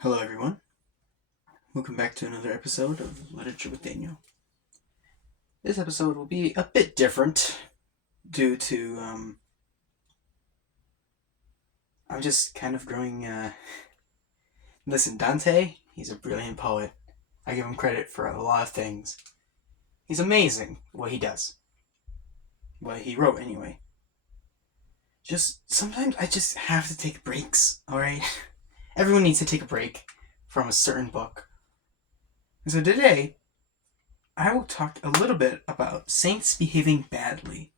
Hello, everyone. Welcome back to another episode of Literature with Daniel. This episode will be a bit different due to I'm just kind of growing. Listen, Dante, he's a brilliant poet. I give him credit for a lot of things. He's amazing what he does, what he wrote anyway. Just sometimes I just have to take breaks. All right, everyone needs to take a break from a certain book. And so today, I will talk a little bit about saints behaving badly.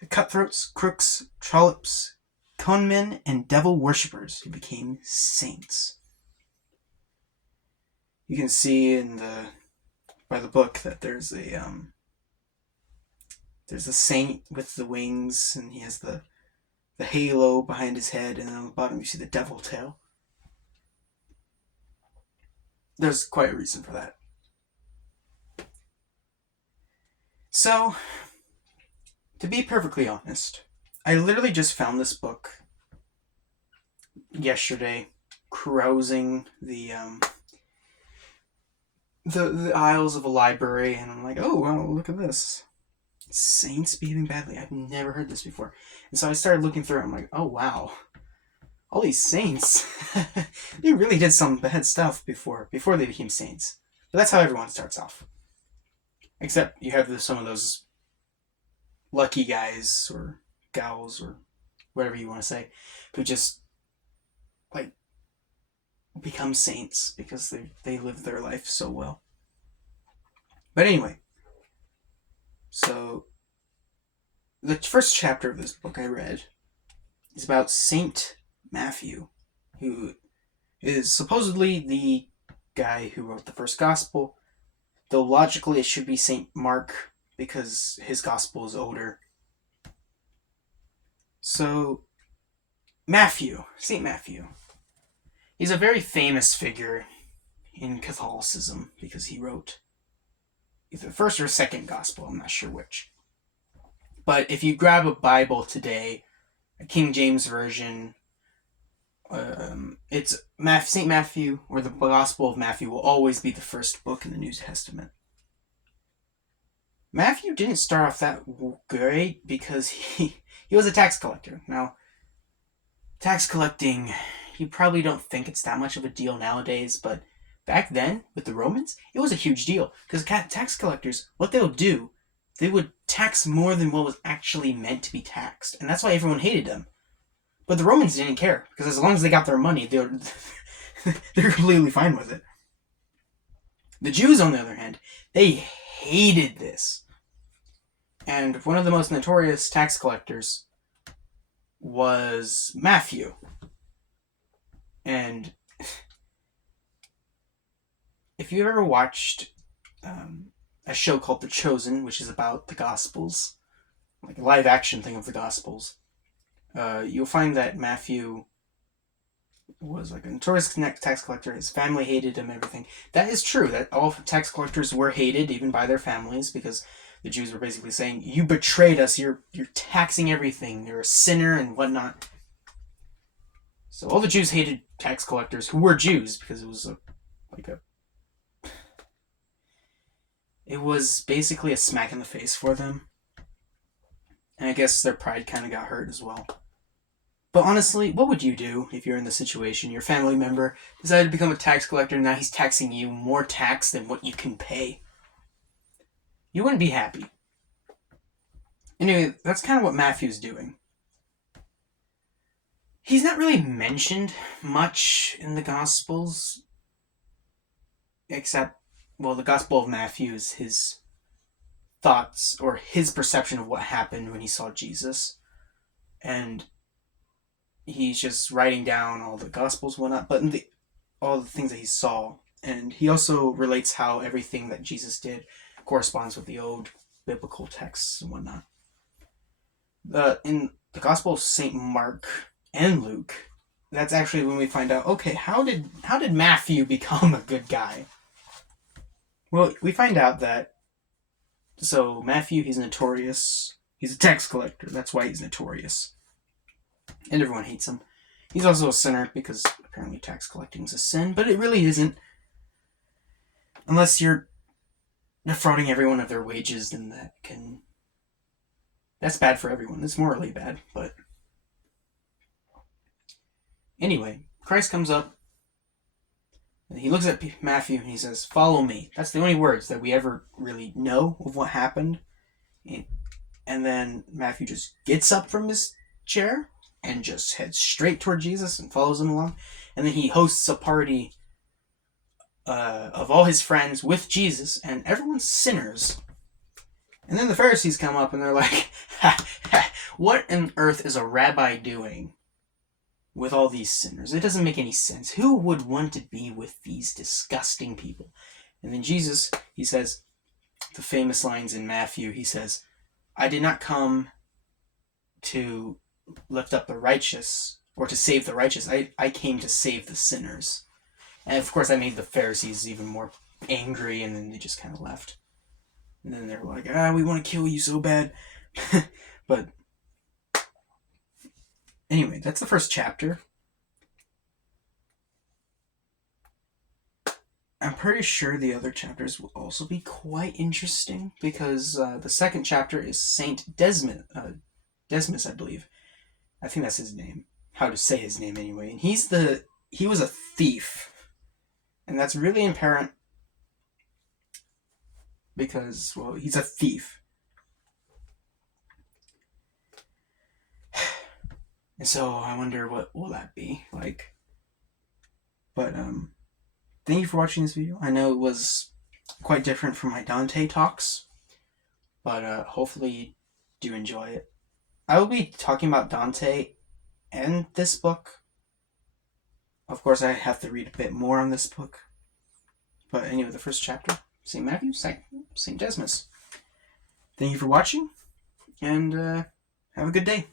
The cutthroats, crooks, trollops, conmen, and devil worshippers who became saints. You can see by the book that there's a saint with the wings, and he has the halo behind his head, and on the bottom you see the devil tail. There's quite a reason for that. So, to be perfectly honest, I literally just found this book yesterday, carousing the aisles of a library, and I'm like, oh, well, look at this. Saints behaving badly. I've never heard this before. And so I started looking through it. I'm like, oh, wow. All these saints. They really did some bad stuff before they became saints. But that's how everyone starts off. Except you have some of those lucky guys or gals or whatever you want to say who just, like, become saints because they live their life so well. But anyway, so the first chapter of this book I read is about Saint Matthew, who is supposedly the guy who wrote the first gospel, though logically it should be Saint Mark because his gospel is older. So Saint Matthew, he's a very famous figure in Catholicism because he wrote either the first or second gospel, I'm not sure which. But if you grab a Bible today, a King James Version, it's St. Matthew, or the Gospel of Matthew, will always be the first book in the New Testament. Matthew didn't start off that great because he was a tax collector. Now, tax collecting, you probably don't think it's that much of a deal nowadays, but back then, with the Romans, it was a huge deal. Because tax collectors, what they'll do, they would tax more than what was actually meant to be taxed. And that's why everyone hated them. But the Romans didn't care, because as long as they got their money, they're completely fine with it. The Jews, on the other hand, they hated this. And one of the most notorious tax collectors was Matthew. And if you've ever watched a show called The Chosen, which is about the Gospels, like a live action thing of the Gospels, you'll find that Matthew was like a notorious tax collector. His family hated him and everything. That is true, that all tax collectors were hated, even by their families, because the Jews were basically saying, you betrayed us, you're taxing everything, you're a sinner and whatnot. So all the Jews hated tax collectors who were Jews, because it was basically a smack in the face for them. And I guess their pride kind of got hurt as well. But honestly, what would you do if you're in the situation? Your family member decided to become a tax collector, and now he's taxing you more tax than what you can pay. You wouldn't be happy. Anyway, that's kind of what Matthew's doing. He's not really mentioned much in the Gospels, except, well, the Gospel of Matthew is his thoughts or his perception of what happened when he saw Jesus. And he's just writing down all the Gospels and whatnot, but all the things that he saw. And he also relates how everything that Jesus did corresponds with the old biblical texts and whatnot. In the Gospel of St. Mark and Luke, that's actually when we find out, okay, how did Matthew become a good guy? Well, we find out that, so Matthew, he's notorious. He's a tax collector. That's why he's notorious. And everyone hates him. He's also a sinner because apparently tax collecting is a sin, but it really isn't. Unless you're defrauding everyone of their wages, then that's bad for everyone. It's morally bad, but anyway, Christ comes up and he looks at Matthew and he says, "Follow me." That's the only words that we ever really know of what happened. And then Matthew just gets up from his chair and just heads straight toward Jesus and follows him along. And then he hosts a party of all his friends with Jesus, and everyone's sinners. And then the Pharisees come up and they're like, "What on earth is a rabbi doing with all these sinners? It doesn't make any sense. Who would want to be with these disgusting people?" And then Jesus, he says the famous lines in Matthew. He says, "I did not come to lift up the righteous or to save the righteous. I came to save the sinners." And of course, that made the Pharisees even more angry, and then they just kind of left. And then they're like, "We want to kill you so bad." But anyway, that's the first chapter. I'm pretty sure the other chapters will also be quite interesting, because the second chapter is Saint Desmond, Desmus, I believe. I think that's his name. How to say his name anyway. And he was a thief. And that's really apparent because, well, he's a thief. And so I wonder what will that be like. But thank you for watching this video. I know it was quite different from my Dante talks, but hopefully you do enjoy it. I will be talking about Dante and this book. Of course, I have to read a bit more on this book. But anyway, the first chapter, St. Matthew, St. Desmus. Thank you for watching, and have a good day.